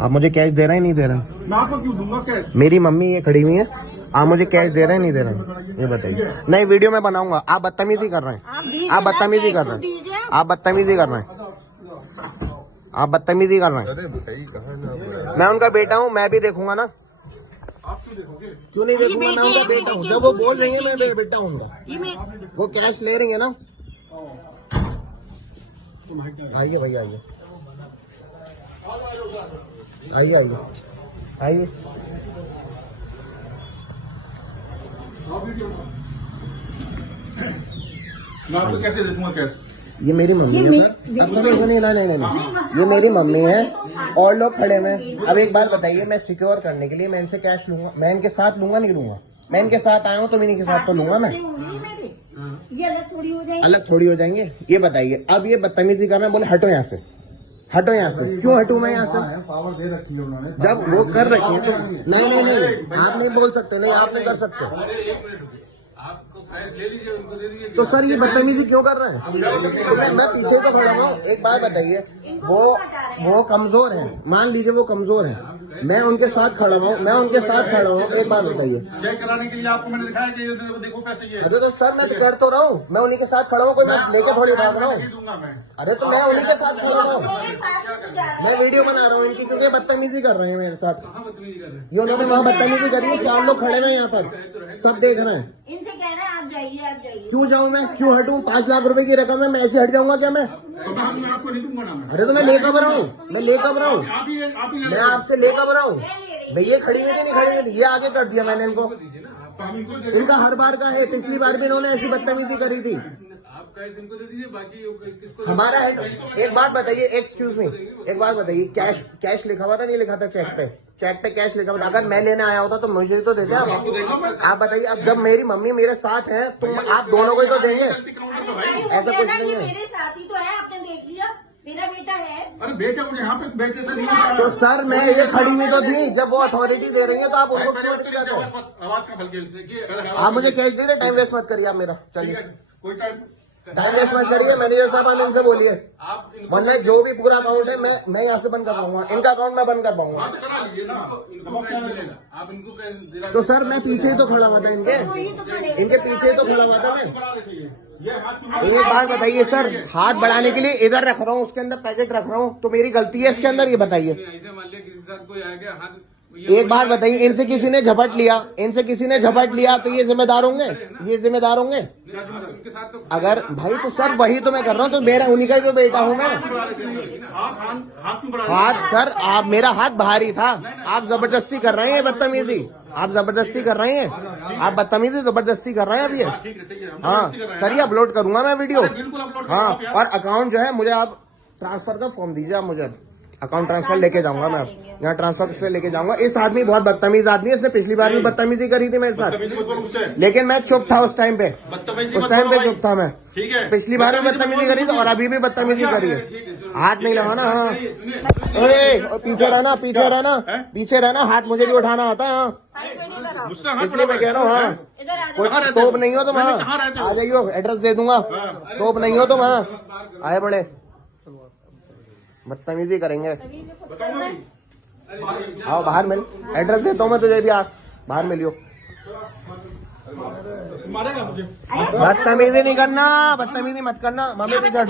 आप मुझे कैश दे रहे हैं नहीं दे रहे? मैं आपको क्यों दूंगा कैश? मेरी मम्मी ये खड़ी हुई है, आप मुझे कैश दे रहे हैं नहीं दे रहे हैं? ये बताइए। नहीं, वीडियो में बनाऊंगा। आप बदतमीजी कर रहे हैं, आप बदतमीजी कर रहे हैं, आप बदतमीजी कर रहे हैं, आप बदतमीजी कर रहे हैं। मैं उनका बेटा हूँ, मैं भी देखूंगा ना। आप क्यों देखोगे? क्यों नहीं देखूंगा? मैं उनका बेटा हूँ। जब वो बोल रही है मैं बेटा हूँ उनका, वो कैश ले रही है ना। आइए भैया, आइए आइए आइए आइए। मैं आपको कैसे दे दूंगा कैश? ये मेरी मम्मी है सर। नहीं, ये मेरी मम्मी है और लोग खड़े हुए हैं। अब एक बात बताइए, मैं सिक्योर करने के लिए मैं इनसे कैश लूंगा? मैं इनके साथ लूंगा नहीं लूंगा? मैं इनके साथ आया हूँ तो इनके साथ तो लूंगा मैं। ये अलग थोड़ी हो जाएंगे? ये बताइए। अब ये बदतमीजी कर रहे हैं, बोले हटो यहाँ से, हटो यहाँ से। क्यों हटूं मैं यहाँ से? पावर दे रखी है उन्होंने। जब वो कर रखी है तो नहीं, आप नहीं बोल सकते। नहीं, आप नहीं कर सकते। तो सर ये बदतमीजी क्यों कर रहे हैं? मैं पीछे तो खड़ा हूँ। एक बात बताइए, वो कमजोर है, मान लीजिए वो कमजोर है, मैं उनके साथ खड़ा हूँ, मैं उनके साथ खड़ा हूँ। एक बात बताइए, चेक कराने के लिए आपको मैंने दिखाया कि देखो पैसे ये। अरे तो सर मैं तो कर तो रहा हूँ, मैं उन्हीं के साथ खड़ा हूँ, कोई मैं लेकर थोड़ी भाग रहा हूँ। अरे तो मैं उन्हीं के साथ खड़ा हूँ, मैं वीडियो बना रहा हूँ इनकी, क्योंकि बदतमीजी कर रहे हैं मेरे साथ। ये उन्होंने वहाँ बदतमीजी करी है, 4 लोग खड़े हैं यहाँ पर, सब देख रहे हैं। इनसे कह रहे हैं आप जाइए, आप जाइए। क्यों जाऊँ मैं? क्यों हटूँ? 5 लाख रुपए की रकम है, मैं ऐसे हट जाऊंगा क्या मैं? तो मैं आपको नहीं दूंगा ना। अरे तो मैं लेकर रहा हूँ, मैं लेकर रहा हूँ, आप ही मैं आपसे लेकर रहा हूँ। भैया खड़ी हुई थी नहीं खड़ी हुई थी, ये आगे कर दिया मैंने इनको। इनका हर बार का है, पिछली बार भी इन्होंने ऐसी बदतमीजी करी थी। इनको दे दीजिए, बाकी किसको? हमारा है। एक बात बताइए, एक्सक्यूज मी, एक बात बताइए, कैश लिखा हुआ था नहीं लिखा था चेक पे? चेक पे कैश लिखा हुआ था। अगर मैं लेने आया होता तो मुझे तो देते आप बताइए। अब जब मेरी मम्मी मेरे साथ है तो आप दोनों को ही तो देंगे। ऐसा कुछ नहीं है। मेरे साथ ही तो है, आपने देख लिया, मेरा बेटा है। अरे बेटे मुझे यहाँ पे बैठे थे नहीं। तो सर मैं ये खड़ी हुई तो थी, जब वो अथॉरिटी दे रही है तो आप उनको क्यों दिक्कत हो? आवाज का बल्कि आप मुझे कैश दे रहे, टाइम वेस्ट मत करिए आप मेरा। चलिए कोई टाइम टाइम वेस्ट मत करिए। मैनेजर साहब आप इनसे बोलिए, वरना जो भी पूरा अकाउंट है मैं यहाँ से बंद कर पाऊंगा, इनका अकाउंट मैं बंद कर पाऊंगा। करा लीजिए ना। आप इनको तो सर मैं पीछे ही तो खड़ा हुआ था, इनके पीछे ही तो खड़ा हुआ था मैं। एक बात बताइए सर, हाथ बढ़ाने के लिए इधर रख रहा हूँ, उसके अंदर पैकेट रख रहा हूँ, तो मेरी गलती है इसके अंदर? ये बताइए। ऐसे मान लिया किसी के साथ कोई आ गया हाथ। एक बात बताइए, इनसे किसी ने झपट लिया, इनसे किसी ने झपट लिया तो ये जिम्मेदार होंगे? ये जिम्मेदार होंगे? उनके साथ तो अगर भाई तो सर वही तो मैं कर रहा हूँ, तो मेरा उन्हीं का जो बेटा हूँ मैं। हाथ सर, आप मेरा हाथ भारी था, आप जबरदस्ती कर रहे हैं, बदतमीजी आप जबरदस्ती कर रहे हैं, आप बदतमीजी जबरदस्ती कर रहे हैं। अब ये हाँ सर, ये अपलोड करूंगा मैं वीडियो। हाँ, और अकाउंट जो है मुझे आप ट्रांसफर का फॉर्म दीजिए, आप मुझे अकाउंट ट्रांसफर लेके जाऊंगा मैं, यहाँ ट्रांसफर से लेके जाऊंगा। इस आदमी बहुत बदतमीज आदमी है, इसने पिछली बार भी बदतमीजी करी थी मेरे साथ, लेकिन मैं चुप था उस टाइम पे, चुप था मैं। ठीक है, पिछली बार भी बदतमीजी करी थी और अभी भी बदतमीजी करी है। हाथ नहीं लगाना। हाँ पीछे रहना, पीछे रहना, पीछे रहना, हाथ मुझे भी उठाना आता है। हाँ इसलिए मैं कह रहा हूँ, हाँ कोई तोप नहीं हो तुम, हाँ आ जाइयो, एड्रेस दे दूंगा, तोप नहीं हो तुम, हाँ आए बड़े बदतमीजी करेंगे। आओ बाहर मिल, एड्रेस देता हूँ मैं तुझे भी, आप बाहर मिलियो। बदतमीजी नहीं करना, बदतमीजी मत करना। मम्मी पीछे